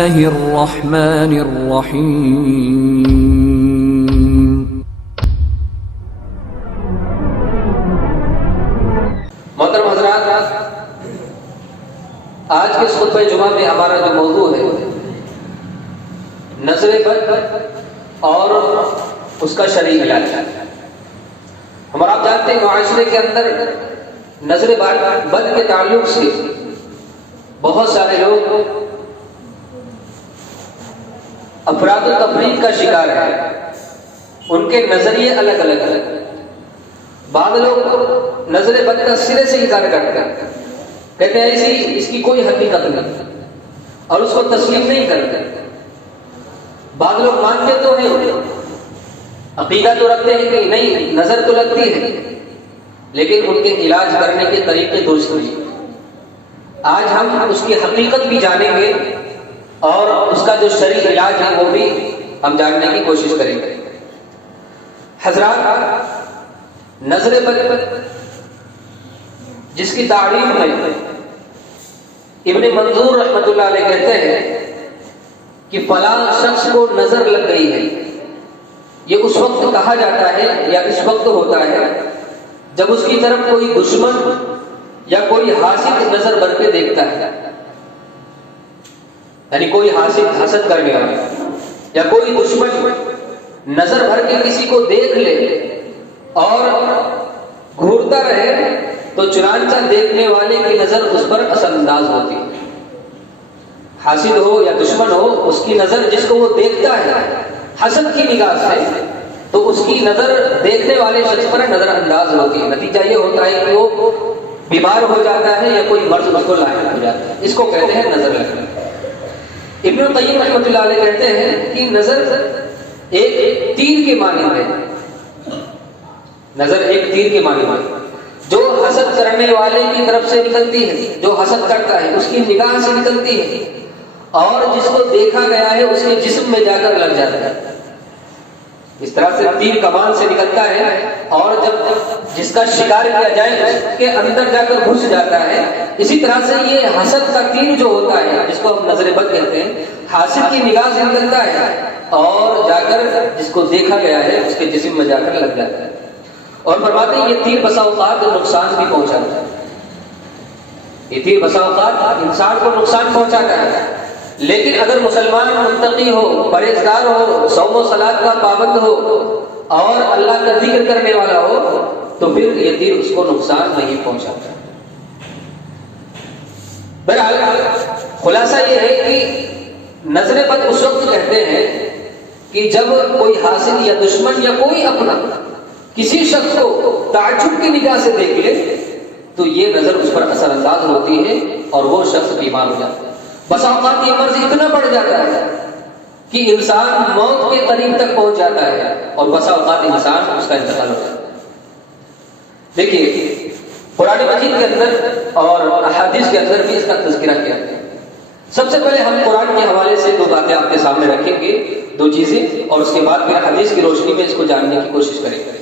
الرحمن الرحیم. محترم حضرات، آج کے خطبہ جمعہ میں ہمارا جو موضوع ہے نظر بد اور اس کا شرعی علاج. ہم اور آپ جانتے ہیں معاشرے کے اندر نظر بد کے تعلق سے بہت سارے لوگ افراد و تفریق کا شکار ہیں. ان کے نظریے الگ الگ ہیں. بعض لوگ نظر بد کا سرے سے انکار کرتے ہیں، کہتے ہیں ایسی اس کی کوئی حقیقت نہیں اور اس کو تسلیم نہیں کرتے. بعض لوگ مانتے تو ہیں، عقیدہ تو رکھتے ہیں کہ نہیں نظر تو لگتی ہے، لیکن ان کے علاج کرنے کے طریقے درست نہیں. آج ہم اس کی حقیقت بھی جانیں گے اور اس کا جو شرعی علاج ہے وہ بھی ہم جاننے کی کوشش کریں گے. حضرات، نظر بد جس کی تعریف میں ابن منظور رحمۃ اللہ علیہ کہتے ہیں کہ فلاں شخص کو نظر لگ گئی ہے، یہ اس وقت کہا جاتا ہے یا اس وقت ہوتا ہے جب اس کی طرف کوئی دشمن یا کوئی حاسد نظر بھر کے دیکھتا ہے. یعنی کوئی حسد کرنے والا یا کوئی دشمن نظر بھر کے کسی کو دیکھ لے اور گھورتا رہے تو چنانچہ دیکھنے والے کی نظر اس پر اثر انداز ہوتی ہے. حاسد ہو یا دشمن ہو، اس کی نظر جس کو وہ دیکھتا ہے حسد کی نگاہ سے، تو اس کی نظر دیکھنے والے شخص پر نظر انداز ہوتی ہے. نتیجہ یہ ہوتا ہے کہ وہ بیمار ہو جاتا ہے یا کوئی مرض اس کو لاحق ہو جاتا ہے. اس کو کہتے ہیں نظر لگنا. ابن القیم رحمۃ اللہ علیہ کہتے ہیں کہ نظر ایک تیر کے مانند ہے. نظر ایک تیر کے مانند ہے جو حسد کرنے والے کی طرف سے نکلتی ہے، جو حسد کرتا ہے اس کی نگاہ سے نکلتی ہے اور جس کو دیکھا گیا ہے اس کے جسم میں جا کر لگ جاتا ہے. اس طرح سے تیر کمان سے نکلتا ہے اور جب جس کا شکار کیا جائے اس کے اندر جا کر گھس جاتا ہے. اسی طرح سے یہ حسد کا تیر جو ہوتا ہے جس کو ہم نظر بد کہتے ہیں، حاسد کی نگاہ سے نکلتا ہے اور جا کر جس کو دیکھا گیا ہے اس کے جسم میں جا کر لگ جاتا ہے. اور فرماتے ہیں یہ تیر بسا اوقات نقصان بھی پہنچاتا ہے. یہ تیر بسا اوقات انسان کو نقصان پہنچاتا ہے، لیکن اگر مسلمان متقی ہو، پرہیزگار ہو، صوم و صلاۃ کا پابند ہو اور اللہ کا ذکر کرنے والا ہو تو پھر یہ تیر اس کو نقصان نہیں پہنچاتا. بہرحال خلاصہ یہ ہے کہ نظر بد اس وقت کہتے ہیں کہ جب کوئی حاسد یا دشمن یا کوئی اپنا کسی شخص کو تعجب کی نگاہ سے دیکھ لے تو یہ نظر اس پر اثر انداز ہوتی ہے اور وہ شخص بیمار ہو جاتا ہے. بس اوقات یہ مرض اتنا بڑھ جاتا ہے کہ انسان موت کے قریب تک پہنچ جاتا ہے اور بس اوقات انسان اس کا انتقال ہو جاتا ہے. دیکھیے قرآن مجید کے اندر اور احادیث کے اندر بھی اس کا تذکرہ کیا ہے. سب سے پہلے ہم قرآن کے حوالے سے دو باتیں آپ کے سامنے رکھیں گے، دو چیزیں، اور اس کے بعد پھر حدیث کی روشنی میں اس کو جاننے کی کوشش کریں گے.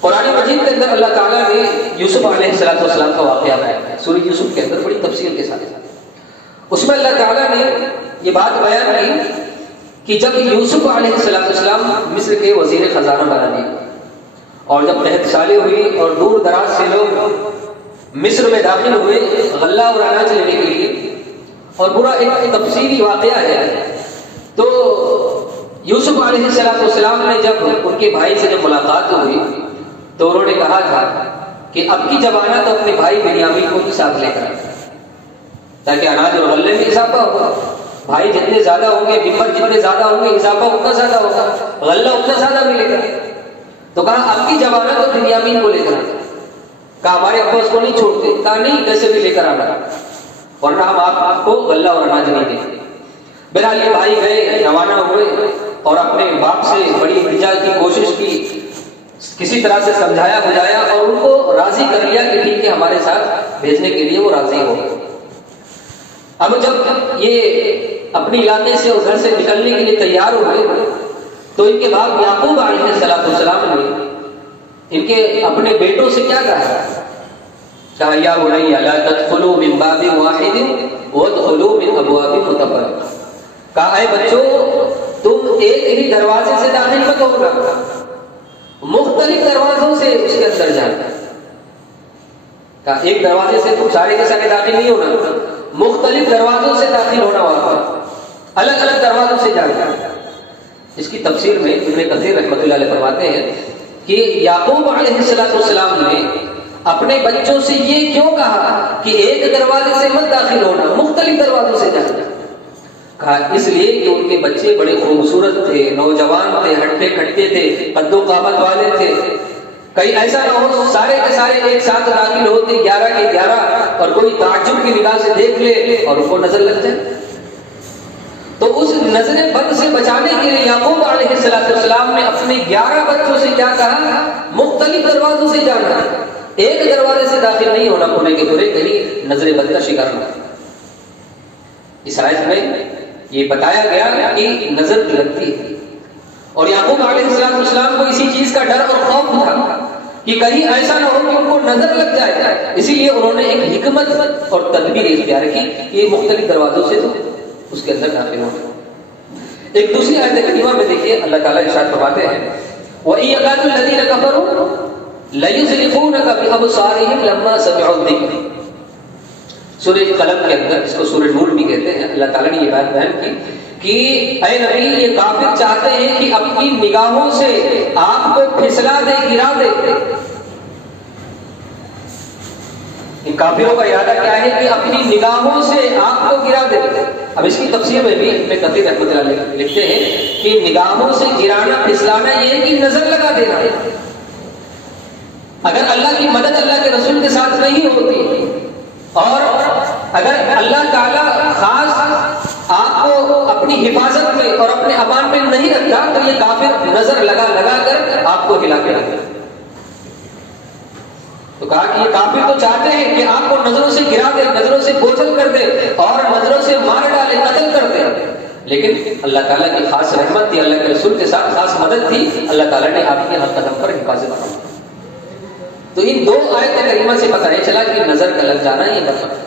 قرآن مجید کے اندر اللہ تعالیٰ نے یوسف علیہ السلام کا واقعہ بیان ہے. سورہ یوسف کے اندر بڑی تفصیل کے ساتھ اس میں اللہ تعالیٰ نے یہ بات بیان کی کہ جب یوسف علیہ السلام مصر کے وزیر خزانہ بنا دیے اور جب قحط سالی ہوئی اور دور دراز سے لوگ مصر میں داخل ہوئے غلہ اور اناج لینے کے لیے، اور پورا ایک تفصیلی واقعہ ہے. تو یوسف علیہ السلام نے جب ان کے بھائی سے جب ملاقات ہوئی تو انہوں نے کہا تھا کہ اب کی زمانہ تو اپنے بھائی بنیامین کو بھی ساتھ لے کر آئے تاکہ اناج اور غلے میں اضافہ ہوگا. بھائی جتنے زیادہ ہوں گے، ممبر جتنے زیادہ ہوں گے، اضافہ اتنا زیادہ ہوگا، غلہ اتنا زیادہ ملے گا. تو کہا اب کی زمانہ تو بنیامین کو لے کر آئے. کہا ہمارے ابا اس کو نہیں چھوڑتے. کہا نہیں، کیسے بھی لے کر آنا ورنہ ہم آپ کو غلہ اور اناج نہیں دیں گے. بہرحال یہ بھائی گئے، روانہ ہوئے اور اپنے باپ سے بڑی الجا کی کوشش کی، کسی طرح سے سمجھایا بجایا اور ان کو راضی کر لیا کہ ٹھیک ہے ہمارے ساتھ بھیجنے کے لیے وہ راضی ہو. اب جب یہ اپنے علاقے سے اور گھر سے نکلنے کے لیے تیار ہوئے تو ان کے باپ یعقوب علیہ السلام نے ان کے اپنے بیٹوں سے کیا کہا؟ کہا یا بنی لا تدخلوا من باب واحد وادخلوا من ابواب متفرقہ، کہا اے بچوں تم ایک ہی دروازے سے داخل مت ہوگا، مختلف دروازوں سے اس کے اندر جانا، کہا ایک دروازے سے تم سارے کے سارے داخل نہیں ہونا، مختلف دروازوں سے داخل ہونا، وہاں الگ الگ دروازوں سے جانا۔ اس کی تفسیر میں ابن کثیر رحمۃ اللہ علیہ فرماتے ہیں کہ یعقوب علیہ السلام نے اپنے بچوں سے یہ کیوں کہا کہ ایک دروازے سے مت داخل ہونا، مختلف دروازوں سے جانا؟ کہا اس لیے کہ ان کے بچے بڑے خوبصورت تھے، نوجوان تھے، ہٹے کھٹے تھے، قد و قامت والے تھے، کہیں ایسا نہ ہو سارے کے سارے ایک ساتھ داخل ہوتے 11 کے 11 اور کوئی تعجب کی نگاہ سے دیکھ لے اور ان کو نظر لگ جائے۔ تو اس نظر بد سے بچانے کے لیے یعقوب علیہ السلام نے اپنے 11 بچوں سے کیا کہا؟ مختلف دروازوں سے جانا، ایک دروازے سے داخل نہیں ہونا، پورے کے پورے کہیں نظر بد کا شکار نہ۔ اس آیت میں یہ بتایا گیا کہ نظر لگتی ہے، اور یعقوب علیہ السلام کو اسی چیز کا ڈر اور خوف تھا کہ کہیں ایسا نہ ہو کہ ان کو نظر لگ جائے، اسی لیے انہوں نے ایک حکمت اور تدبیر اختیار کی کہ یہ مختلف دروازوں سے تو اس کے اندر داخل ہو۔ ایک دوسری آیت کریمہ میں دیکھیے اللہ تعالیٰ ارشاد فرماتے ہیں وَإِن يَكَادُ الَّذِينَ كَفَرُوا لَيُزْلِقُونَكَ بِأَبْصَارِهِمْ لَمَّا سَمِعُوا الذِّكْرَ، سورہ قلم کے اندر، اس کو سورہ نور بھی کہتے ہیں، اللہ تعالیٰ نے یہ بات بیان کی کہ اے نبی یہ کافر چاہتے ہیں کہ اپنی نگاہوں سے آپ کو پھسلا دے، گرا دے۔ ان کافروں کا ارادہ کیا ہے کہ اپنی نگاہوں سے آپ کو گرا دے۔ اب اس کی تفسیر میں بھی ابن کثیر رحمۃ اللہ علیہ لکھتے ہیں کہ نگاہوں سے گرانا، پھسلانا یہ ہے کہ نظر لگا دینا۔ اگر اللہ کی مدد اللہ کے رسول کے ساتھ نہیں ہوتی اور اگر اللہ تعالیٰ خاص آپ کو اپنی حفاظت میں اور اپنے امان میں نہیں رکھتا تو یہ کافر نظر لگا لگا کر آپ کو ہلا کے رکھتا۔ تو کہا کہ یہ کافر تو چاہتے ہیں کہ آپ کو نظروں سے گرا دے، نظروں سے بوجھل کر دے اور نظروں سے مار ڈالے، قتل کر دے، لیکن اللہ تعالیٰ کی خاص رحمت تھی، اللہ کے رسول کے ساتھ خاص مدد تھی، اللہ تعالیٰ نے آپ کے ہر قدم پر حفاظت کی۔ تو ان دو آیت کریمہ سے پتہ چلا کہ نظر کا لگ جانا یہ برکت ہے،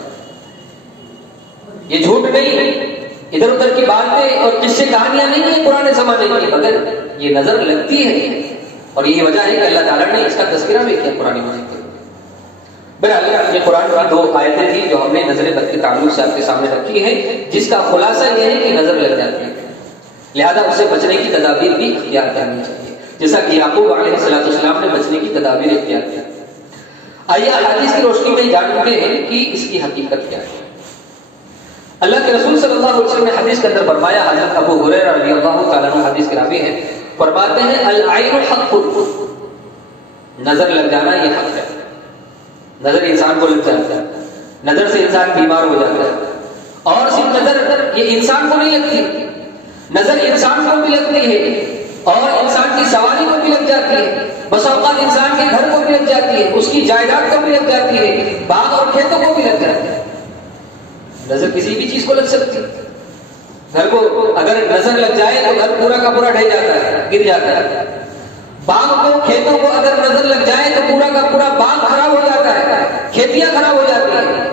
یہ جھوٹ نہیں، ادھر ادھر کی باتیں اور قصے کہانیاں نہیں ہیں پرانے زمانے کی، مگر یہ نظر لگتی ہے، اور یہی وجہ ہے کہ اللہ تعالیٰ نے اس کا تذکرہ بھی کیا قرآن مجید میں۔ بہرحال یہ قرآن کی دو آیتیں تھیں جو ہم نے نظر بد کے تعلق سے آپ کے سامنے رکھی ہیں، جس کا خلاصہ یہ ہے کہ نظر لگ جاتی ہے، لہذا اس سے بچنے کی تدابیر بھی اختیار کرنی چاہیے، جیسا کہ یعقوب علیہ السلام نے بچنے کی تدابیر اختیار کی۔ آئیے حدیث کی روشنی میں جانتے ہیں کہ اس کی حقیقت کیا ہے۔ اللہ کے رسول صلی اللہ علیہ وسلم نے حدیث کے اندر فرمایا، حضرت ابو ہریرہ رضی اللہ تعالیٰ عنہ حدیث کے راوی ہیں، فرماتے ہیں العین حق، نظر لگ جانا یہ حق ہے، نظر انسان کو لگ جاتا ہے، نظر سے انسان بیمار ہو جاتا ہے، اور صرف نظر یہ انسان کو نہیں لگتی، نظر انسان کو بھی لگتی ہے اور انسان کی سواری کو بھی لگ جاتی ہے، بس اوقات انسان کے گھر کو بھی لگ جاتی ہے، اس کی جائیداد کو بھی لگ جاتی ہے، باغ اور کھیتوں کو بھی لگ جاتی ہے۔ نظر کسی بھی چیز کو لگ سکتی ہے، گھر کو اگر نظر لگ جائے تو گھر پورا کا پورا ڈھہ جاتا ہے، گر جاتا ہے، باغ کو کھیتوں کو اگر نظر لگ جائے تو پورا کا پورا باغ خراب ہو جاتا ہے، کھیتیاں خراب ہو جاتی ہیں،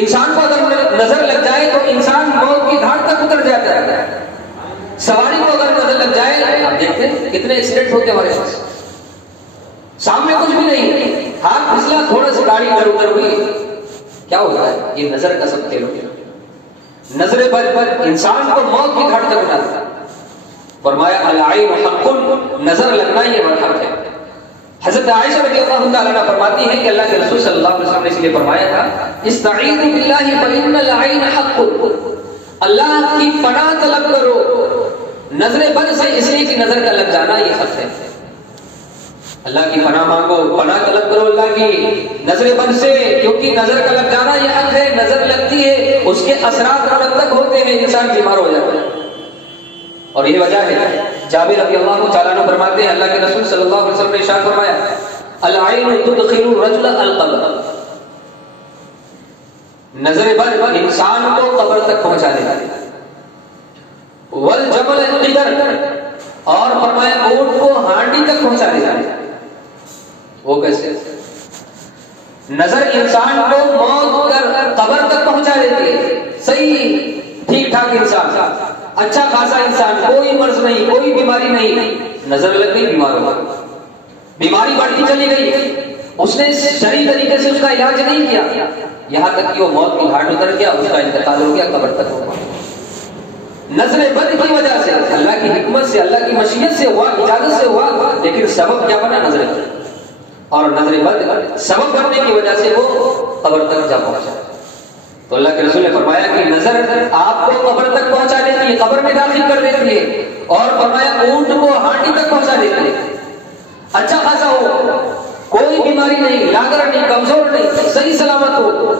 انسان کو اگر نظر لگ جائے تو انسان موت کی گھاٹ تک اتر جاتا ہے، سواری کو اگر نظر لگ جائے، آپ دیکھتے ہیں کتنے ایکسیڈنٹ ہوتے ہیں ہمارے پاس، سامنے کچھ بھی نہیں، ہاتھ پھسلا تھوڑا سا گاڑی ادھر ادھر ہوئی، کیا ہوتا ہے؟ یہ نظر کا سب کھیل ہوتا ہے، نظر بد انسان کو موت کی گھاٹ تک اٹھاتا ہے۔ فرمایا العین حق، نظر لگنا یہ حق ہے۔ حضرت عائشہ رضی اللہ تعالیٰ عنہ فرماتی ہیں کہ اللہ کے رسول صلی اللہ علیہ وسلم نے اس لیے فرمایا تھا استعیذوا باللہ فإن العین حق، اللہ کی پناہ طلب کرو نظر بد سے، اس لیے کہ نظر کا لگ جانا یہ حق ہے۔ اللہ کی پناہ مانگو، پناہ طلب کرو اللہ کی نظر بد سے، کیونکہ نظر کا لگ جانا یہ حق ہے، نظر لگتی ہے، اس کے اثرات مرتب ہوتے ہیں، انسان بیمار ہو جاتا ہے، اور یہ وجہ ہے جابر رضی اللہ تعالیٰ عنہ فرماتے ہیں اللہ کے رسول صلی اللہ علیہ وسلم نے ارشاد فرمایا العین تدخل الرجل القبر، نظر بد انسان کو قبر تک پہنچا دیتا ہے، والجمل القدر، اور فرمایا اونٹ کو ہانڈی تک پہنچا دیتا ہے۔ وہ کیسے؟ نظر انسان کو موت کر قبر تک پہنچا دیتی ہے. صحیح ٹھیک ٹھاک انسان, اچھا خاصا انسان, کوئی مرض نہیں, کوئی بیماری نہیں, نظر لگ گئی بیمار ہو گئی, بیماری بڑھتی چلی گئی, اس نے شرعی طریقے سے اس کا علاج نہیں کیا, یہاں تک کہ وہ موت کی گھاٹ اتر گیا, اس کا انتقال ہو گیا, قبر تک ہو گیا. نظر بد کی وجہ سے, اللہ کی حکمت سے, اللہ کی مشیت سے ہوا, اجازت سے ہوا, لیکن سبب کیا بنا؟ نظر بد. اور نظر بد سبب بننے کی وجہ سے وہ قبر تک جا پہنچا. تو اللہ کے رسول نے فرمایا کہ نظر آپ کو قبر تک پہنچا دیتی ہے, قبر میں داخل کر دیتی ہے, اور فرمایا اونٹ کو ہانڈی تک پہنچا دیتی ہے. اچھا خاصا ہو, کوئی بیماری نہیں, لاغر نہیں, کمزور نہیں, صحیح سلامت ہو,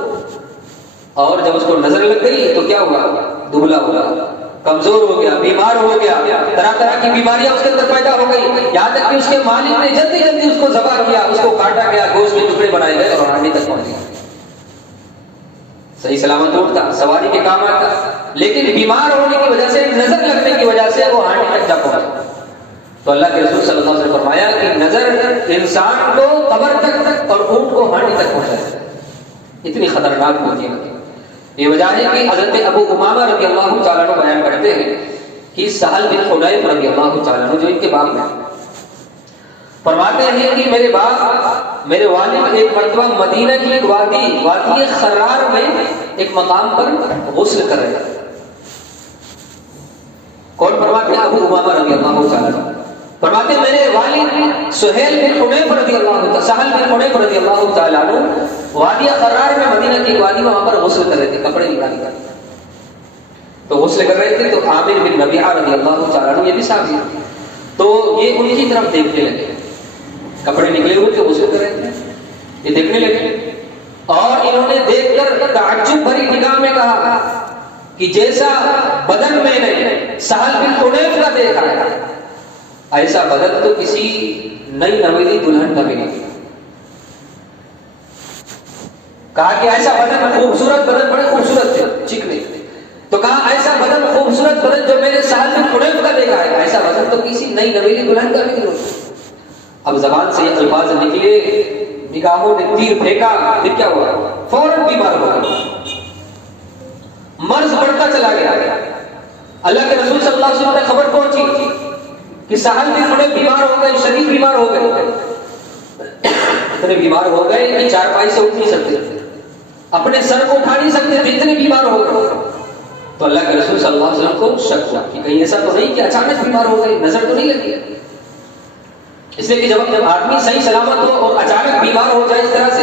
اور جب اس کو نظر لگ گئی تو کیا ہوا؟ دبلا ہوا, کمزور ہو گیا, بیمار ہو گیا, طرح طرح کی بیماریاں اس کے اندر پیدا ہو گئی, یہاں تک کہ اس کے مالک نے جلدی جلدی اس کو ذبح کیا, اس کو کاٹا گیا, گوشت کے ٹکڑے بنائے گئے اور ہانڈی تک پہنچ گیا. صحیح سلامت اٹھتا, سواری کے کام آتا, لیکن بیمار ہونے کی وجہ سے, نظر لگنے کی وجہ سے وہ ہانڈی تک جا پہنچا. تو اللہ کے رسول صلی اللہ علیہ وسلم نے فرمایا کہ نظر انسان کو قبر تک اور اونٹ کو ہانڈی تک پہنچاتا ہے. اتنی خطرناک ہوتی ہے. یہ وجہ ہے کہ حضرت ابو امامہ رضی اللہ تعالیٰ عنہ بیان کرتے ہیں کہ سہل بن حنیف رضی اللہ تعالیٰ عنہ جو ان کے باپ ہیں, فرماتے ہیں کہ میرے باپ, میرے والد ایک مرتبہ مدینہ کی وادی خرار میں ایک مقام پر غسل کر رہے تھے. کون فرماتے ہیں؟ ابو امامہ رضی اللہ تعالیٰ عنہ فرماتے ہیں میرے والد سہیل بن حنیف رضی اللہ, سہل بن حنیف رضی اللہ تعالیٰ عنہ وادی خرار میں, مدینہ کی وادی میں, وہاں پر غسل کر رہے تھے, کپڑے نکال کر. تو غسل کر رہے تھے تو عامر بن ربیعہ رضی اللہ تعالیٰ عنہ, یہ بھی صحابی ہیں, تو یہ ان کی طرف دیکھنے لگے, کپڑے نکلے ہوئے تھے, غسل کر رہے تھے, یہ دیکھنے لگے, اور انہوں نے دیکھ کر تعجب بھری نگاہ میں کہا کہ جیسا بدن میں نے سہل بن حنیف کا دیکھا ہے, ایسا بدن تو کسی نئی نویلی دلہن کا بھی نہیں. کہا کہ ایسا بدن, خوبصورت بدن, بڑے خوبصورت تھے, چکنے. تو کہا ایسا بدن, خوبصورت بدن جو میں نے سہل بن حنیف کا دیکھا ہے, ایسا بدن تو کسی نئی نویلی دلہن کا بھی نہیں ہوتا. اب زبان سے یہ الفاظ نکلے, نگاہوں نے تیر پھینکا, پھر کیا ہوا؟ فوراً بیمار ہو گیا, مرض بڑھتا چلا گیا. اللہ کے رسول صلی اللہ علیہ وسلم نے خبر پہنچی کہ سہل بن حنیف بیمار ہو گئے, شدید بیمار ہو گئے, اتنے بیمار ہو گئے کہ چارپائی سے اٹھ نہیں سکتے, اپنے سر کو اٹھا نہیں سکتے تھے, اتنے بیمار ہو گئے. تو اللہ کے رسول صلی اللہ علیہ وسلم کو شک ہوا کہ کہیں ایسا تو نہیں کہ اچانک بیمار ہو گئے, نظر تو نہیں لگی. اس لیے کہ جب آدمی صحیح سلامت ہو اور اچانک بیمار ہو جائے اس طرح سے,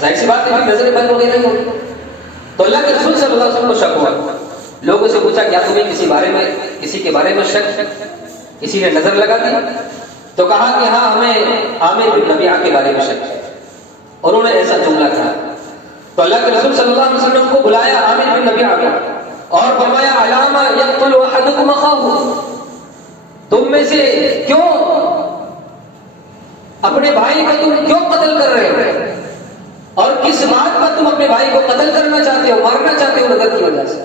ظاہر سی بات ہے کہ نظر بند ہو گئی نہیں ہوگی. تو اللہ کے رسول صلی اللہ علیہ وسلم کو شک ہوا. لوگوں سے پوچھا کیا تمہیں کسی کے بارے میں شک, کسی نے نظر لگا دی؟ تو کہا کہ ہاں ہمیں عامر بن ربیعہ کے بارے میں شک ہے, اور انہوں نے ایسا جملہ کہا. تو اللہ کے رسول صلی اللہ علیہ وسلم کو بلایا عامر بن ربیعہ کو, اور فرمایا علامہ یقتل احدکم اخاہ, تم میں سے کیوں اپنے بھائی کو تم کیوں قتل کر رہے ہو, اور کس بات پر تم اپنے بھائی کو قتل کرنا چاہتے ہو, مارنا چاہتے ہو نظر کی وجہ سے؟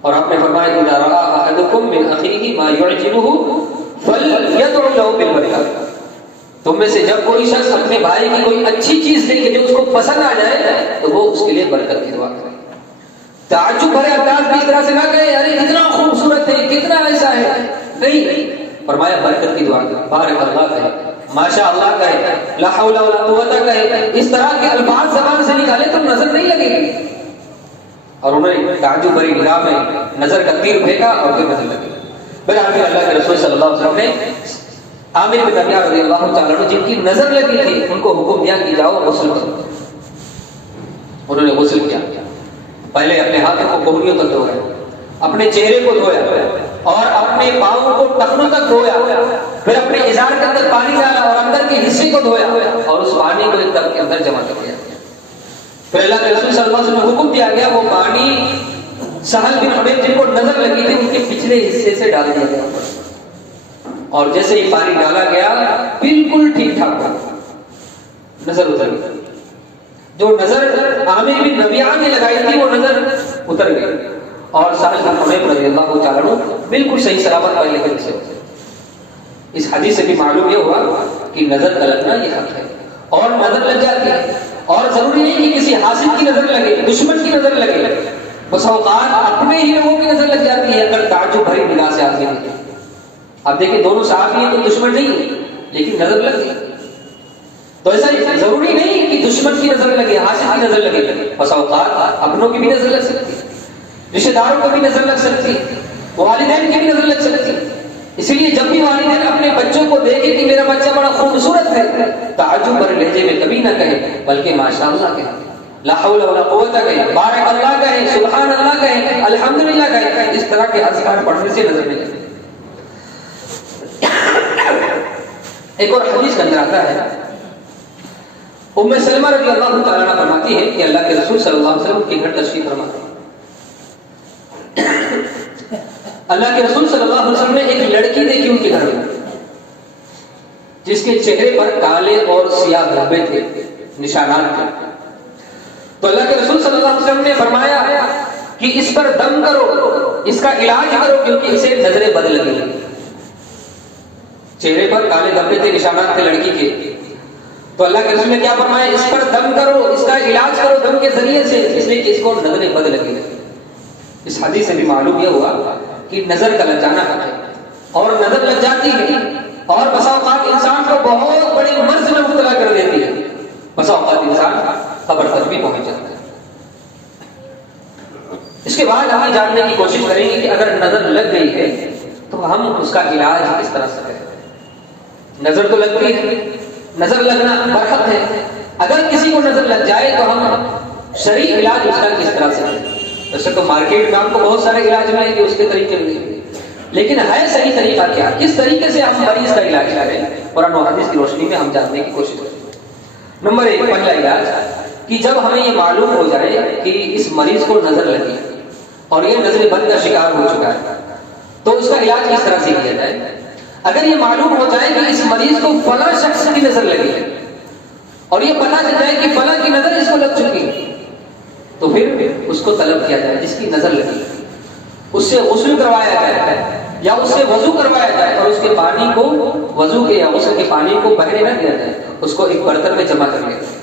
اور آپ نے فرمایا اذا رأى احدکم من اخیہ ما یعجبہ فلیدع له بالبرکۃ, تم میں سے جب کوئی شخص اپنے بھائی کی کوئی اچھی چیز دیکھے جو اس کو پسند آ جائے تو وہ اس کے لیے برکت کی دعا کرے. تعجب بھرے انداز میں اس طرح سے نہ کہے ارے کتنا خوبصورت ہے, کتنا ایسا ہے, نہیں, فرمایا برکت کی دعا کرے, بارک اللہ کہے, ماشاء اللہ کہے, لا حول ولا قوت کہے, اس طرح کے الفاظ زبان سے نکالے تو نظر نہیں لگے گی. اور انہوں نے تعجب بھری نگاہ میں نظر کا تیر پھینکا اور پھر نظر لگی. پھر اللہ کے رسول صلی اللہ علیہ وسلم نے عامر بن ربیعہ رضی اللہ تعالیٰ عنہ جن کی نظر لگی تھی ان کو حکم دیا کہ جاؤ غسل کرو. انہوں نے غسل کیا, پہلے اپنے ہاتھوں کو کوہنیوں تک دھویا, اپنے چہرے کو دھویا, اور اپنے پاؤں کو ٹخنوں تک دھویا, پھر اپنے ازار کے اندر پانی ڈالا اور اندر کے حصے کو دھویا, اور اس پانی کو ایک ٹب کے اندر جمع کر دیا. پھر اللہ کے رسول صلی اللہ علیہ وسلم کو حکم دیا گیا وہ پانی سہل بن حنیف جن کو نظر لگی تھی ان کے پچھلے حصے سے ڈال دیا گیا, اور جیسے ہی پانی ڈالا گیا بالکل ٹھیک ٹھاک تھا, نظر اتر گئی. جو نظر عامر بن ربیعہ نے لگائی تھی وہ نظر اتر گئی, اور سہل بن حنیف رضی اللہ تعالیٰ عنہ بالکل صحیح سلامت پہلے کے سے. اس حدیث سے بھی معلوم یہ ہوا کہ نظر کا لگنا یہ حق ہے, اور نظر لگ جاتی ہے اور ضروری نہیں کہ کسی حاسد کی نظر لگے، دشمن کی نظر لگے، بس اوقات اپنے ہی لوگوں کی نظر لگ جاتی ہے اگر تعجب بھری نگاہ سے آدمی دیکھے۔ اب دیکھیں دونوں صحابی ہیں تو دشمن نہیں ہے لیکن نظر لگ گئی، تو ایسا ضروری نہیں کہ دشمن کی نظر لگے، حاسد کی نظر لگے، بس اوقات اپنوں کی بھی نظر لگ سکتی ہے، رشتے داروں کو بھی نظر لگ سکتی ہے، والدین کی بھی نظر لگ سکتی ہے۔ اسی لیے جب بھی والدین اپنے بچوں کو دیکھیں کہ میرا بچہ بڑا خوبصورت ہے، تعجب بھرے لہجے میں کبھی نہ کہیں بلکہ ماشاءاللہ کہیں، لا حول ولا قوت کہیں، بارک اللہ کہیں، سبحان اللہ کہیں، الحمدللہ کہیں، اس طرح کے اذکار پڑھنے سے نظر نہیں لگے۔ ایک اور حدیث کے اندر آتا ہے، ام سلمہ رضی اللہ تعالیٰ عنہ فرماتی ہے کہ اللہ کے رسول صلی اللہ علیہ وسلم کے گھر تشریف فرما تھے۔ اللہ کے رسول صلی اللہ علیہ وسلم نے ایک لڑکی دیکھی ان کے گھر میں، جس کے چہرے پر کالے اور سیاہ دھبے تھے، نشانات تھے۔ تو اللہ کے رسول صلی اللہ علیہ وسلم نے فرمایا کہ اس پر دم کرو، اس کا علاج کرو، کیونکہ اسے نظر بد لگی۔ چہرے پر کالے دھبے تھے، نشانات تھے لڑکی کے، تو اللہ کے رسول نے کیا فرمایا؟ اس پر دم کرو، اس کا علاج کرو دم کے ذریعے سے، اس لیے کہ اس کو نظر بد لگی۔ اس حدیث سے بھی معلوم یہ ہوا کہ نظر کا لگ جانا ہے، اور نظر لگ جاتی ہے اور بسا اوقات انسان کو بہت بڑی مرض میں مبتلا کر دیتی ہے، بسا اوقات انسان قبر تک بھی پہنچ جاتا ہے۔ اس کے بعد ہم جاننے کی کوشش کریں گے کہ اگر نظر لگ گئی ہے تو ہم اس کا علاج کس طرح سے کریں۔ نظر تو لگ گئی ہے، نظر لگنا برحق ہے، اگر کسی کو نظر لگ جائے تو ہم شرعی علاج اس کا کس طرح سے کریں۔ ویسے تو مارکیٹ میں ہم کو بہت سارے علاج ملیں گے، اس کے طریقے ملیں، لیکن ہے صحیح طریقہ کیا، کس طریقے سے ہم مریض کا علاج کریں، قرآن و حدیث کی روشنی میں ہم جاننے کی کوشش کریں۔ نمبر 1، پہلا علاج کہ جب ہمیں یہ معلوم ہو جائے کہ اس مریض کو نظر لگی اور یہ نظر بد کا شکار ہو چکا ہے تو اس کا علاج کس طرح سے کیا جائے۔ اگر یہ معلوم ہو جائے کہ اس مریض کو فلاں شخص کی نظر لگی ہے اور یہ پتہ چل جائے کہ فلاں کی نظر اس کو لگ چکی ہے تو پھر اس کو طلب کیا جائے جس کی نظر لگی، اس سے غسل کروایا جائے یا اس سے وضو کروایا جائے، اور اس کے پانی کو وضو کے یا غسل کے پانی کو بہنے نہ دیا جائے، اس کو ایک برتن میں جمع کر لیا جائے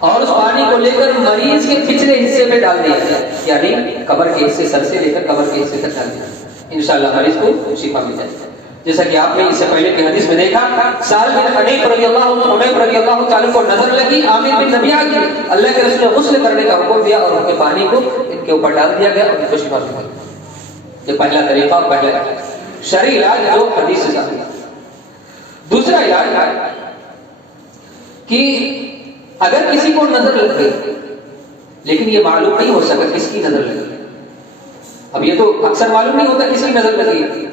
اور اس پانی کو لے کر مریض کے پچھلے حصے میں ڈال دیا جائے، یعنی قبر کے حصے، سر سے لے کر قبر کے حصے تک ڈال دیا جائے، انشاءاللہ مریض کو شفا مل جائے۔ جیسا کہ آپ نے اس سے پہلے کی حدیث میں دیکھا، سال بن حنیف رضی اللہ تعالیٰ کو نظر لگی، عامر بن ربیعہ کی، اللہ کے رسول نے غسل کرنے کا حکم دیا اور ان کے پانی کو ان کے اوپر ڈال دیا گیا اور ان کو شفا مل گئی۔ یہ پہلا طریقہ اور پہلا شرعی علاج جو حدیث سے ثابت ہے۔ دوسرا علاج کہ اگر کسی کو نظر لگ گئی لیکن یہ معلوم نہیں ہو سکا کس کی نظر لگی، اب یہ تو اکثر معلوم نہیں ہوتا کس کی نظر لگی،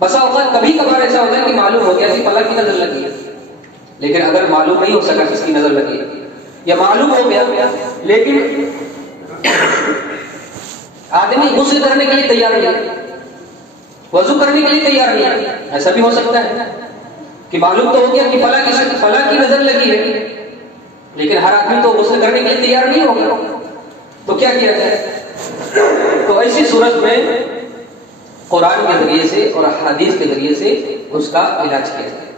بسا اوقات کبھی کبھار ایسا ہوتا ہے کہ معلوم ہو گیا کہ فلاں کی نظر لگی ہے، لیکن اگر معلوم نہیں ہو سکا کس کی نظر لگی یا معلوم ہو گیا لیکن آدمی غسل کرنے کے لیے تیار نہیں، وضو کرنے کے لیے تیار نہیں، ایسا بھی ہو سکتا ہے کہ معلوم تو ہو گیا کہ فلاں کی نظر لگی ہے لیکن ہر آدمی تو غسل کرنے کے لیے تیار نہیں ہوگا، تو کیا کیا جائے؟ تو ایسی صورت میں قرآن کے ذریعے سے اور حدیث کے ذریعے سے اس کا علاج کیا جائے۔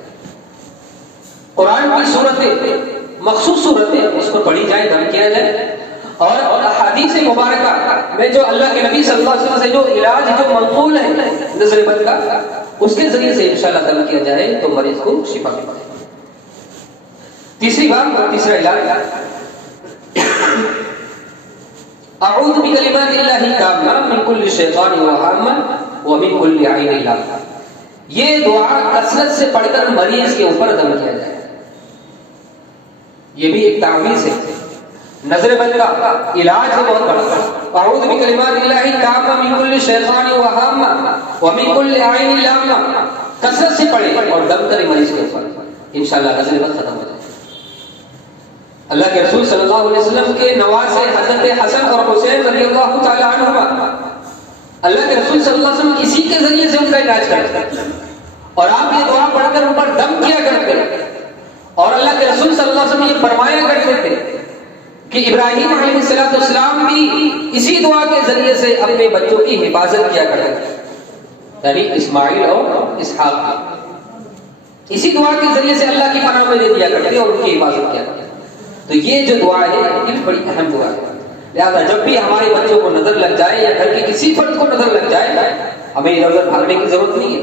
قرآن کی صورتیں، مخصوص صورتیں اس کو پڑھی جائے، دم کیا جائے، اور حدیث مبارکہ میں جو اللہ کے نبی صلی اللہ علیہ وسلم سے جو علاج جو منقول ہے نظر بد کا، اس کے ذریعے سے انشاءاللہ دم کیا جائے تو مریض کو شفا مل جائے۔ تیسری بات، تیسرا علاج، اعوذ بکلمات اللہ التامات من کل شیطان وہامہ ومن کل عین لامہ، یہ دعا کثرت سے پڑھ کر مریض کے اوپر دم کیا جائے۔ یہ بھی ایک تعویذ ہے، نظر بد کا علاج ہے بہت بڑا۔ اعوذ بکلمات اللہ التامات من کل شیطان وہامہ ومن کل عین لامہ، کثرت سے پڑھے اور دم کرے مریض کے اوپر، انشاءاللہ نظر بد ختم ہو جائے۔ اللہ کے رسول صلی اللہ علیہ وسلم کے نواسے حضرت حسن اور حسین رضی اللہ تعالی عنہما، اللہ کے رسول صلی اللہ علیہ وسلم اسی کے ذریعے سے ان کا علاج کرتے اور آپ یہ دعا پڑھ کر ان پر دم کیا کرتے، اور اللہ کے رسول صلی اللہ علیہ وسلم یہ فرمایا کرتے تھے کہ ابراہیم علیہ السلام بھی اسی دعا کے ذریعے سے اپنے بچوں کی حفاظت کیا کرتے تھے، یعنی اسماعیل اور اسحاق، اسی دعا کے ذریعے سے اللہ کی پناہ میں دے دیا کرتے اور ان کی حفاظت کیا کرتے۔ تو یہ جو دعا ہے یہ بڑی اہم دعا ہے. لہٰذا جب بھی ہمارے بچوں کو نظر لگ جائے یا گھر کے کسی فرد کو نظر لگ جائے، ہمیں ادھر ادھر بھاگنے کی ضرورت نہیں ہے،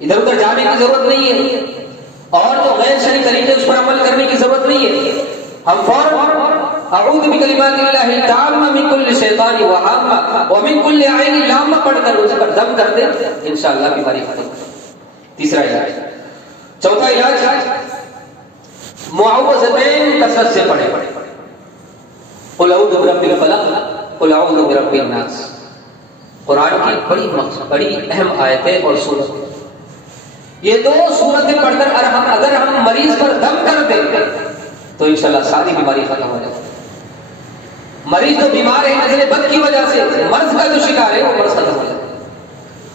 ادھر ادھر جانے کی ضرورت نہیں ہے، اور جو غیر شرعی طریقے اس پر عمل کرنے کی ضرورت نہیں ہے. ہم فوراً اعوذ بکلمات اللہ التامہ من کل شیطان وہامہ ومن کل عین لامہ پڑھ کر اس پر دم کر دیں، انشاءاللہ بیماری ختم. تیسرا علاج. چوتھا علاج معوذتین کثرت سے پڑھیں. قل اعوذ برب الفلق قل اعوذ برب الناس. قرآن کی بڑی اہم آیتیں اور سورت. یہ دو سورتیں پڑھ کر اگر ہم مریض پر دم کر دیں تو انشاءاللہ ساری بیماری ختم ہو جائے. مریض جو بیمار ہے نزلے بد کی وجہ سے مرض کا جو شکار ہے وہ مرض ختم ہو جائے.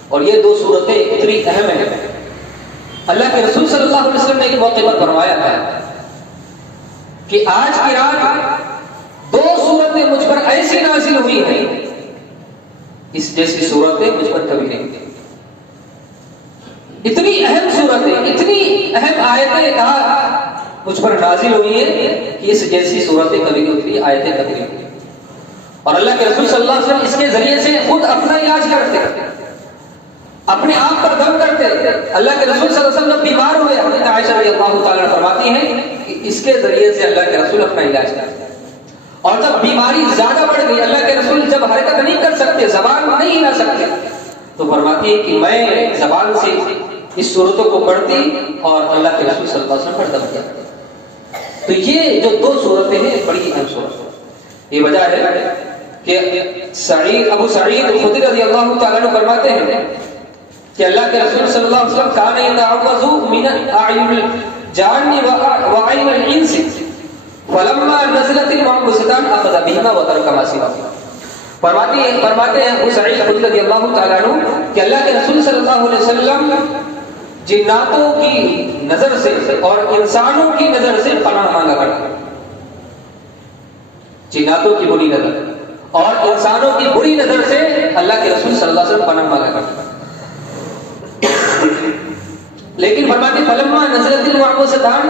اور یہ دو صورتیں اتنی اہم ہیں. اللہ کے رسول صلی اللہ علیہ وسلم نے ایک موقع پر فرمایا تھا کہ آج کی رات دو صورتیں مجھ پر ایسی نازل ہوئی ہیں اس جیسی صورتیں مجھ پر کبھی نہیں ہوئی. اتنی اہم صورتیں، اتنی اہم آیتیں کہا مجھ پر نازل ہوئی ہیں کہ اس جیسی صورتیں کبھی نہیں ہوتی، آیتیں کبھی نہیں ہوتی. اور اللہ کے رسول صلی اللہ علیہ وسلم اس کے ذریعے سے خود اپنا علاج کرتے، اپنے آپ پر دم کرتے. اللہ کے رسول صلی اللہ علیہ وسلم بیمار ہوئے، حضرت عائشہ رضی اللہ تعالیٰ فرماتی ہیں کہ اس کے ذریعے سے اللہ کے رسول اپنا علاج کرتے. اور جب بیماری زیادہ بڑھ گئی، اللہ کے رسول جب حرکت نہیں کر سکتے، زبان نہیں ہلا سکتے، تو فرماتی ہے کہ میں زبان سے اس صورتوں کو پڑھتی اور اللہ کے رسول صلی اللہ علیہ وسلم پر دم کیا. تو یہ جو دو صورتیں ہیں بڑی اہم صورت. یہ وجہ ہے کہ ابو سعید الخدری رضی اللہ تعالیٰ عنہ فرماتے ہیں کہ اللہ کے رسول صلی اللہ علیہ وسلم کان یتعوذ من اعین الجان وعین الانس فلما نزلت المعوذتان اخذ بهما وترك ما سواهما. فرماتے ہیں ابو سعید الخدری رضی اللہ تعالیٰ عنہ کہ اللہ کے رسول صلی اللہ علیہ وسلم جناتوں کی نظر سے اور انسانوں کی نظر سے پناہ مانگا کرتے. جناتوں کی بری نظر اور انسانوں کی بری نظر سے اللہ کے رسول صلی اللہ علیہ وسلم پناہ مانگا کرتے. لیکن فرماتے فلما نزلت المعوذتان،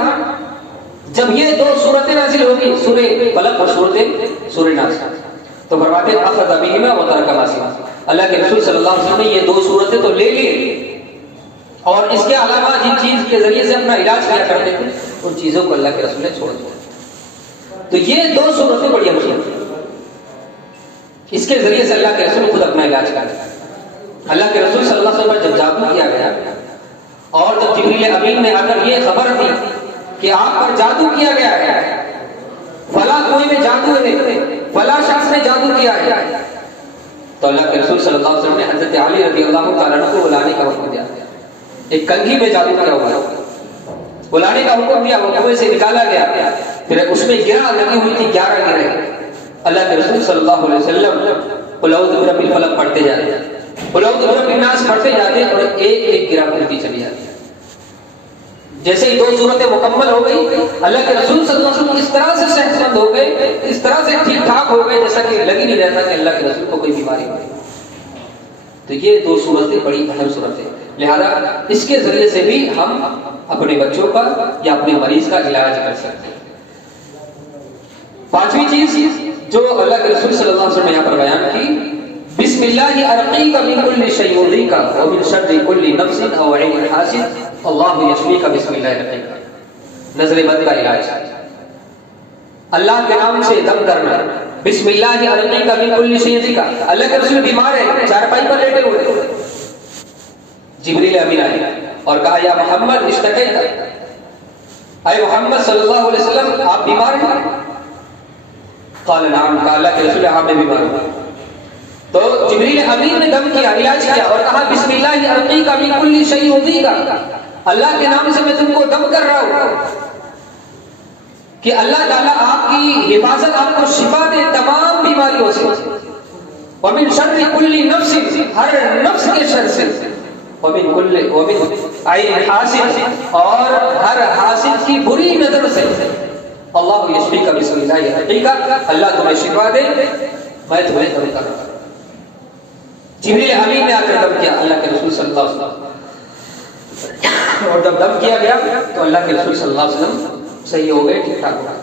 جب یہ دو صورتیں نازل ہوگی، سورہ فلق اور سورہ ناس، تو فرماتے اخذ بهما وترك ما سواهما. اللہ کے رسول صلی اللہ علیہ وسلم نے یہ دو صورتیں تو لے لی اور اس کے علاوہ جن چیز کے ذریعے سے اپنا علاج کیا کرتے تھے ان چیزوں کو اللہ کے رسول نے چھوڑ دیا. تو یہ دو صورتیں بڑی اہم ہیں. اس کے ذریعے سے اللہ کے رسول نے خود اپنا علاج کیا. اللہ کے رسول صلی اللہ علیہ وسلم جب جادو کیا گیا اور جب جبریل امین نے آ کر یہ خبر دی کہ آپ پر جادو کیا گیا ہے، فلاں کوئی میں جادو ہے، فلاں شخص نے جادو کیا ہے، تو اللہ کے رسول صلی اللہ علیہ وسلم نے حضرت علی رضی اللہ تعالیٰ عنہ کو بلانے کا حکم دیا. ایک کنگھی میں جادو کیا ہوا ہے، بلانے کا حکم دیا، وہ کنویں سے نکالا گیا، پھر اس میں گرہ لگی ہوئی تھی 11 گرہیں. اللہ کے رسول صلی اللہ علیہ وسلم قل اعوذ برب الفلق پڑھتے جاتے، قل اعوذ برب الناس پڑھتے جاتے اور ایک ایک گرہ کھلتی چلی جاتی. جیسے ہی دو صورتیں مکمل ہو گئی، اللہ کے رسول صلی اللہ علیہ وسلم اس طرح سے صحت مند ہو گئے، اس طرح سے ٹھیک ٹھاک ہو گئے جیسا کہ لگ ہی نہیں رہتا کہ اللہ کے رسول کو کوئی بیماری ہو. تو یہ دو صورتیں بڑی اہم صورتیں، لہذا اس کے ذریعے سے بھی ہم اپنے بچوں کا یا اپنے مریض کا علاج کر سکتے ہیں. پانچویں چیز جو اللہ کے رسول صلی اللہ علیہ وسلم نے یہاں پر بیان کی، بسم اللہ ارقیک من کل شیء یؤذیک ومن شر کل نفس او عین حاسد اللہ یشفیک بسم اللہ ارقیک. نظر بد کا علاج اللہ کے نام سے دم کرنا. بسم اللہ ارقیک من کل شیء یؤذیک. اللہ کے رسول بیمار ہے، چارپائی پر لیٹے ہوئے، جبریل امین آئے اور کہا یا محمد اشتکیت، اے محمد صلی اللہ علیہ وسلم آپ بیمار ہیں؟ قال نعم، کہا اللہ کے رسول ہاں میں بیمار ہوں. تو جبریل امین نے دم کیا، علاج کیا اور کہا بسم اللہ ارقیک من کل شیء یؤذیک، اللہ کے نام سے میں تم کو دم کر رہا ہوں کہ اللہ تعالیٰ آپ کی حفاظت، آپ کو شفا دے تمام بیماریوں سے. ومن شر کل نفس، ہر نفس کے شر سے. ومن عین حاسد، اور ہر حاسد کی بری نظر سے. اللہ یشفیک بسم اللہ ارقیک، اللہ تمہیں شفا دے، میں تمہیں دم کر رہا ہوں. جبریل امین نے آ کر دم کیا اللہ کے رسول صلی اللہ علیہ وسلم، اور جب دم کیا گیا تو اللہ کے رسول صلی اللہ علیہ وسلم صحیح ہو گئے، ٹھیک ٹھاک ہو گئے.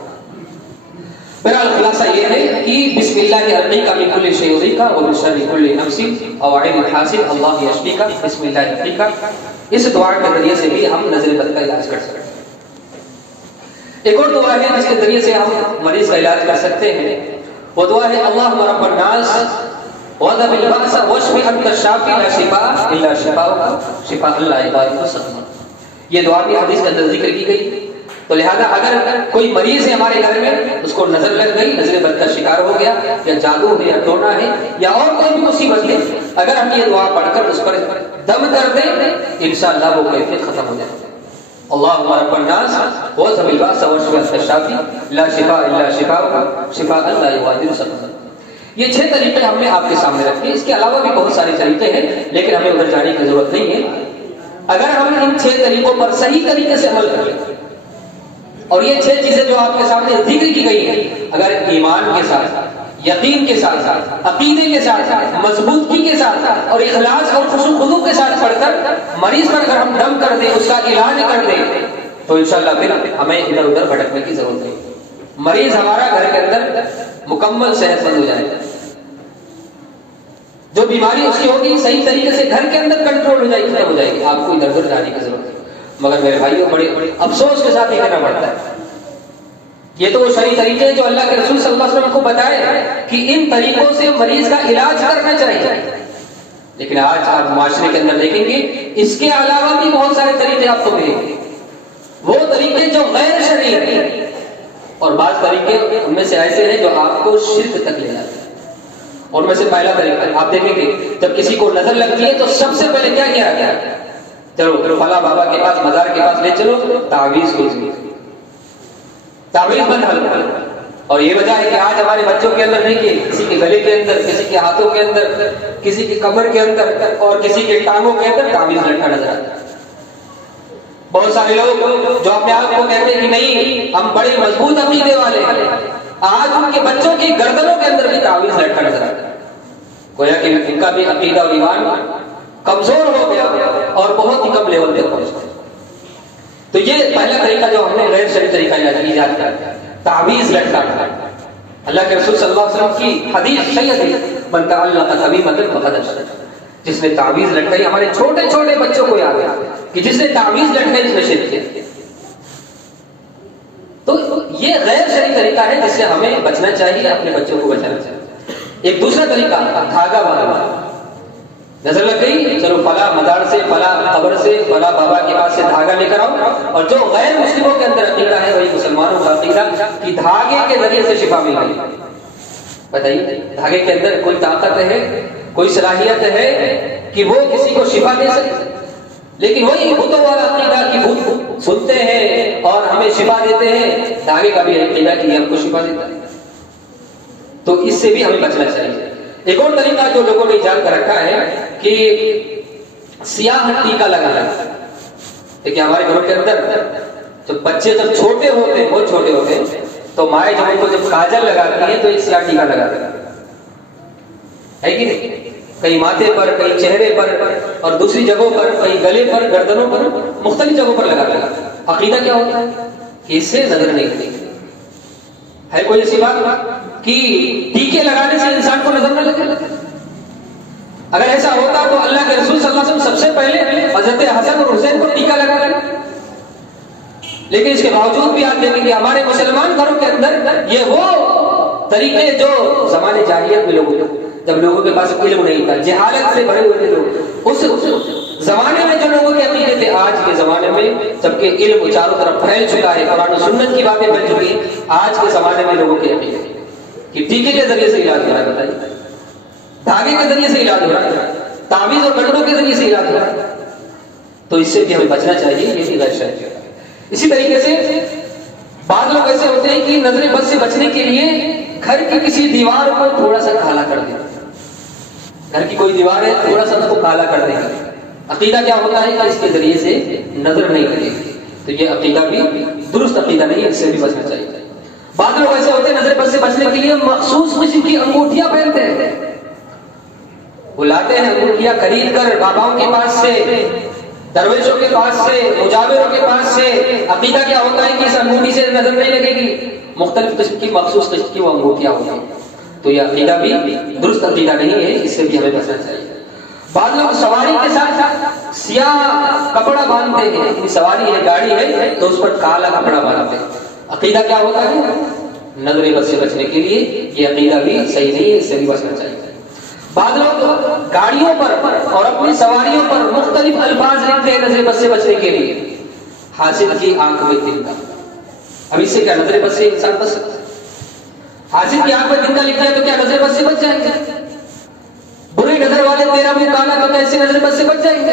بہرحال خلاصہ یہ ہے کہ بسم اللہ کے عقیقہ من کل شیء یؤذیکا وبشر کل نفس او عین حاسد اللہ یشفیکا، بسم اللہ عقیقہ، اس دعا کے ذریعے سے بھی ہم نظر بد کا علاج کر سکتے ہیں۔ ایک اور دعا ہے جس کے ذریعے سے ہم مریض کا علاج کر سکتے ہیں، وہ دعا ہے اللہم رب الناس وَذَبِ الْبَأْسَ وَاشْفِ أَنْتَ الشَّافِي لَا شِفَاءَ إِلَّا شِفَاؤُكَ شِفَاءً لَا يُغَادِرُ سَقَمًا۔ یہ دعا بھی حدیث کے اندر ذکر کی گئی، تو لہذا اگر کوئی مریض ہے ہمارے گھر میں، اس کو نظر لگ گئی، نظر بد کا شکار ہو گیا، یا جادو ہے یا ٹونا ہے یا اور کوئی بھی مصیبت ہے، اگر ہم یہ دعا پڑھ کر اس پر دم کر دیں انشاءاللہ وہ کیفیت ختم ہو جائے گی۔ اللہم رب الناس وَذَبِ الْبَأْسَ وَاشْفِ أَنْتَ الشَّافِي لَا شِفَاءَ إِلَّا شِفَاؤُكَ شِفَاءً لَا يُغَادِرُ سَقَمًا۔ یہ 6 طریقے ہم نے آپ کے سامنے رکھے، اس کے علاوہ بھی بہت سارے طریقے ہیں لیکن ہمیں ادھر جانے کی ضرورت نہیں ہے۔ اگر ہم ان 6 طریقوں پر صحیح طریقے سے عمل کر لیں، اور یہ 6 چیزیں جو آپ کے سامنے ذکر کی گئی ہیں، اگر ایمان کے ساتھ، یقین کے ساتھ، عقیدے کے ساتھ، مضبوطی کے ساتھ اور اخلاص اور خشوع و خضوع کے ساتھ پڑھ کر مریض پر اگر ہم دم کر دیں، اس کا علاج کر دیں، تو انشاءاللہ پھر ہمیں ادھر ادھر بھٹکنے کی ضرورت نہیں۔ مریض ہمارا گھر کے اندر مکمل صحت مند ہو جائے گا، جو بیماری اس کی ہوگی صحیح طریقے سے گھر کے اندر کنٹرول ہو جائے گی، ختم ہو جائے گی، آپ کو ادھر ادھر جانے کی ضرورت نہیں۔ مگر میرے بھائیوں بڑے افسوس کے ساتھ یہ کہنا پڑتا ہے، یہ تو وہ شرعی طریقے ہیں جو اللہ کے رسول صلی اللہ علیہ وسلم کو بتائے کہ ان طریقوں سے مریض کا علاج کرنا چاہیے، لیکن آج آپ معاشرے کے اندر دیکھیں گے اس کے علاوہ بھی بہت سارے طریقے آپ کو ملیں گے، وہ طریقے جو غیر شرعی ہیں، اور بعض طریقے ان میں سے ایسے ہیں جو آپ کو شرک تک لے جاتے ہیں۔ ان میں سے پہلا طریقہ آپ دیکھیں گے، جب کسی کو نظر لگتی ہے تو سب سے پہلے کیا کیا جاتا ہے؟ چلو فلاں بابا کے پاس، مزار کے پاس لے چلو، تعویذ کو تعویذ بند حل کر۔ اور یہ وجہ ہے کہ آج ہمارے بچوں کے اندر نہیں، کہ کسی کے گلے کے اندر، کسی کے ہاتھوں کے اندر، کسی کی کمر کے اندر اور کسی کے ٹانگوں کے اندر تعویذ لٹکا نظر آتا ہے۔ بہت سارے لوگ جو اپنے آپ کو کہتے ہیں کہ نہیں ہم بڑے مضبوط عقیدے والے ہیں، آج ان کے بچوں کی گردنوں کے اندر بھی تعویذ لٹکا نظر آتا ہے، گویا کہ ان کا بھی عقیدہ اور ایمان کمزور ہو گیا اور بہت ہی کم لیول پہ پہنچ گیا۔ تو یہ پہلا طریقہ جو ہم نے غیر شرعی طریقہ ایجاد کیا، تعویذ لٹکانا۔ اللہ کے رسول صلی اللہ علیہ وسلم کی حدیث صحیح ہے، من تعلق تمیمۃ فقد اشرک، جس نے تعویذ لٹکائی، ہمارے چھوٹے چھوٹے بچوں کو یاد ہے کہ جس نے تعویذ لٹکائی اس نے شرک کیا۔ تو یہ غیر شرعی طریقہ ہے جس سے ہمیں بچنا چاہیے، اپنے بچوں کو بچانا چاہیے۔ ایک دوسرا طریقہ دھاگا باندھنا، نظر لگ گئی، چلو فلاں مزار سے، فلاں قبر سے، فلاں بابا کے پاس سے دھاگا لے کر آؤ۔ اور جو غیر مسلموں کے اندر عقیدہ ہے وہی مسلمانوں کا عقیدہ کہ دھاگے کے ذریعے سے شفا مل گئی۔ بتائیے دھاگے کے اندر کوئی طاقت ہے، کوئی صلاحیت ہے کہ وہ کسی کو شفا دے سکے؟ لیکن وہی بتوں والا عقیدہ کہ بت سنتے ہیں اور ہمیں شفا دیتے ہیں، دھاگے کا بھی عقیدہ کہ یہ ہم کو شفا دیتا ہے۔ تو اس سے بھی ہمیں بچنا چاہیے۔ ایک اور طریقہ جو لوگوں نے ایجاد کر رکھا ہے کہ سیاہ ٹیکا لگانا۔ دیکھیے ہمارے گھروں کے اندر جب بچے جب چھوٹے ہوتے ہیں، بہت چھوٹے ہوتے ہیں، تو مائیں جب ان کو جب کاجل لگاتی ہیں تو ایک سیاہ ٹیکا لگاتے ہیں کہ نہیں؟ کہیں ماتھے پر، کہیں چہرے پر اور دوسری جگہوں پر، کہیں گلے پر، گردنوں پر، مختلف جگہوں پر لگاتے ہیں۔ عقیدہ کیا ہوتا ہے کہ اس سے نظر نہیں لگتی۔ ہے کوئی ایسی بات کہ ٹیکے لگانے سے انسان کو نظر نہ لگے؟ اگر ایسا ہوتا تو اللہ کے رسول صلی اللہ علیہ وسلم سب سے پہلے حضرت حسن اور حسین کو ٹیکا لگا دیں۔ لیکن اس کے باوجود بھی آپ دیکھیں گے ہمارے مسلمان گھروں کے اندر یہ وہ طریقے جو زمانے جاہلیت میں جب لوگوں کے پاس علم نہیں تھا، جہالت سے بھرے ہوئے تھے لوگ، اس زمانے میں جو لوگوں کے عقیدے تھے، آج کے زمانے میں جبکہ علم چاروں طرف پھیل چکا ہے، قرآن و سنت کی باتیں پھیل چکی ہیں، آج کے زمانے میں لوگوں کے عقیدے کہ ٹیکے کے ذریعے سے علاج ہو رہا ہے، بتائیے دھاگے کے ذریعے سے علاج ہو رہا ہے، تعویذ اور گٹڑوں کے ذریعے سے علاج ہو رہا ہے۔ تو اس سے بھی ہمیں بچنا چاہیے، یہ بھی غیر شرعی ہے۔ اسی طریقے سے بعض لوگ ایسے ہوتے ہیں کہ نظر بد سے بچنے کے لیے گھر کی کسی دیوار کو تھوڑا سا کالا کر دیں، گھر کی کوئی دیوار ہے تھوڑا سا اس کو کالا کر دیں گے۔ عقیدہ کیا ہوتا ہے کہ اس کے ذریعے سے نظر نہیں لگے گی، تو یہ عقیدہ بھی درست عقیدہ نہیں ہے، اس سے بھی بچنا چاہیے۔ بعض لوگ ایسے ہوتے ہیں نظر بد سے بچنے کے لیے مخصوص قسم کی انگوٹھیاں پہنتے ہیں، وہ لاتے ہیں انگوٹھیاں خرید کر باباؤں کے پاس سے، درویشوں کے پاس سے، مجاوروں کے پاس سے۔ عقیدہ کیا ہوتا ہے کہ اس انگوٹھی سے نظر نہیں لگے گی، مختلف قسم کی مخصوص قسم کی وہ انگوٹھیاں ہوتی ہیں. تو یہ عقیدہ بھی درست عقیدہ نہیں ہے, اس سے بھی ہمیں بچنا چاہیے. بعض لوگ سواری کے ساتھ سیاہ کپڑا باندھتے ہیں, سواری ہے, گاڑی ہے, تو اس پر کالا کپڑا باندھتے ہیں. عقیدہ کیا ہوتا ہے؟ نظر بد سے بچنے کے لیے. یہ عقیدہ بھی صحیح نہیں ہے, اس سے بھی بچنا چاہیے. بعض لوگ گاڑیوں پر اور اپنی سواریوں پر مختلف الفاظ لکھتے ہیں نظر بد سے بچنے کے لیے. حاسد کی آنکھ میں تنکا. اب اس سے کیا نظر بد سے انسان بچ سکتا ہے؟ حاسد کی آنکھ میں تنکا لکھتا ہے تو کیا نظر بد سے بچ جائیں گے؟ برے نظر والے تیرا منہ کالا تو کیسے نظر بد سے بچ جائیں گے؟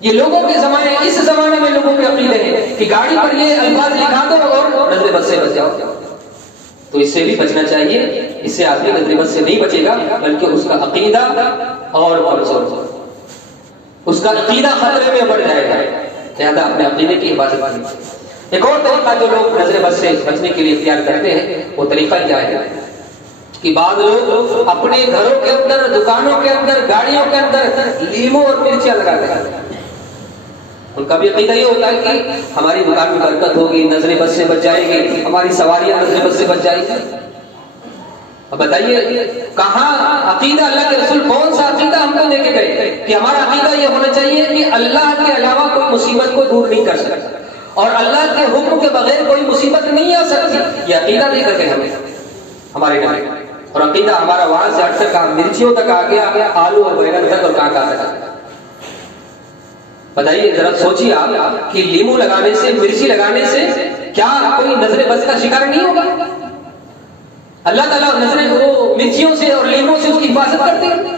یہ لوگوں کے زمانے, اس زمانے میں لوگوں کے عقیدے ہیں کہ گاڑی پر یہ الفاظ لکھا دو اور نظر بد سے بچ جاؤ. تو اس سے بھی بچنا چاہیے. اس سے آدمی نظر بد سے نہیں بچے گا, بلکہ اس کا عقیدہ اور کمزور ہوگا, اس کا عقیدہ خطرے میں بڑھ جائے گا. لہذا اپنے عقیدے کی حفاظت کرنی. ایک اور طریقہ جو لوگ نظر بد سے بچنے کے لیے اختیار کرتے ہیں, وہ طریقہ کیا ہے کہ بعض لوگ اپنے گھروں کے اندر, دکانوں کے اندر, گاڑیوں کے اندر لیموں اور مرچیاں لگا دیتے ہیں. ان کا بھی عقیدہ یہ ہوتا ہے کہ ہماری دکان میں برکت ہوگی, نظر بد سے بچ جائے گی, ہماری سواریاں نظر بد سے بچ جائیں گی. اب بتائیے کہاں عقیدہ, اللہ کے رسول کون سا عقیدہ ہم کو دے کے گئے کہ ہمارا عقیدہ یہ ہونا چاہیے کہ اللہ کے علاوہ کوئی مصیبت کو دور نہیں کر سکتا اور اللہ کے حکم کے بغیر کوئی مصیبت نہیں آ سکتی. یہ عقیدہ دے کر کے ہمیں ہمارے نبی. اور عقیدہ ہمارا وہاں سے ہٹ کر کہاں مرچیوں تک آ گیا, آلو اور بیگن تک, اور کہاں تک. بتائیے ذرا سوچیے آپ کہ لیمو لگانے سے, مرچی لگانے سے کیا کوئی نظر بد کا شکار نہیں ہوگا؟ اللہ تعالیٰ نظر وہ مرچیوں سے اور لیموں سے اس کی حفاظت کرتے ہیں.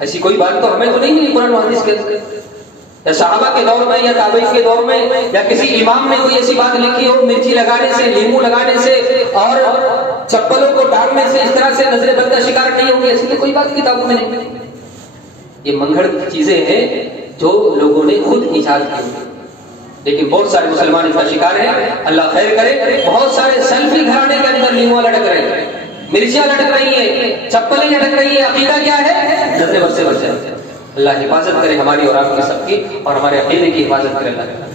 ایسی کوئی بات تو ہمیں تو نہیں ملی قرآن و حدیث کے اندر, یا صحابہ کے دور میں, یا تابعین کے دور میں, یا کسی امام نے کوئی ایسی بات لکھی ہو مرچی لگانے سے, لیمو لگانے سے اور چپلوں کو ٹانگنے سے اس طرح سے نظر بد کا شکار نہیں ہوگی. ایسی کوئی بات کتابوں میں نہیں. یہ منگھڑ چیزیں ہیں جو لوگوں نے خود ایجاد کی, لیکن بہت سارے مسلمان اس کا شکار ہیں. اللہ خیر کرے. بہت سارے سیلفی گھرانے کے اندر لیمو لٹک رہے ہیں, مرچیاں لٹک رہی ہیں, چپلیں لٹک رہی ہیں. عقیدہ کیا ہے؟ نظر بد سے بچ جائے. اللہ حفاظت کرے ہماری اور آپ کی سب کی, اور ہمارے عقیدے کی حفاظت کرے اللہ.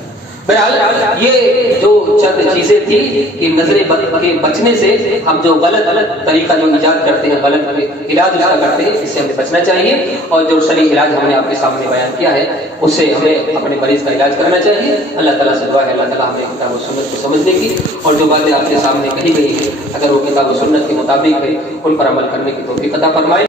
بہرحال یہ جو چند چیزیں تھی کہ نظر بد کے بچنے سے ہم جو غلط طریقہ جو ایجاد کرتے ہیں, غلط علاج اس کا کرتے ہیں, اس سے ہمیں بچنا چاہیے. اور جو صحیح علاج ہم نے آپ کے سامنے بیان کیا ہے, اس سے ہمیں اپنے مریض کا علاج کرنا چاہیے. اللہ تعالیٰ سے دعا ہے اللہ تعالیٰ ہمیں کتاب و سنت کو سمجھنے کی, اور جو باتیں آپ کے سامنے کہی گئی ہیں اگر وہ کتاب و سنت کے مطابق ہے ان پر عمل کرنے کی توفیق عطا فرمائے.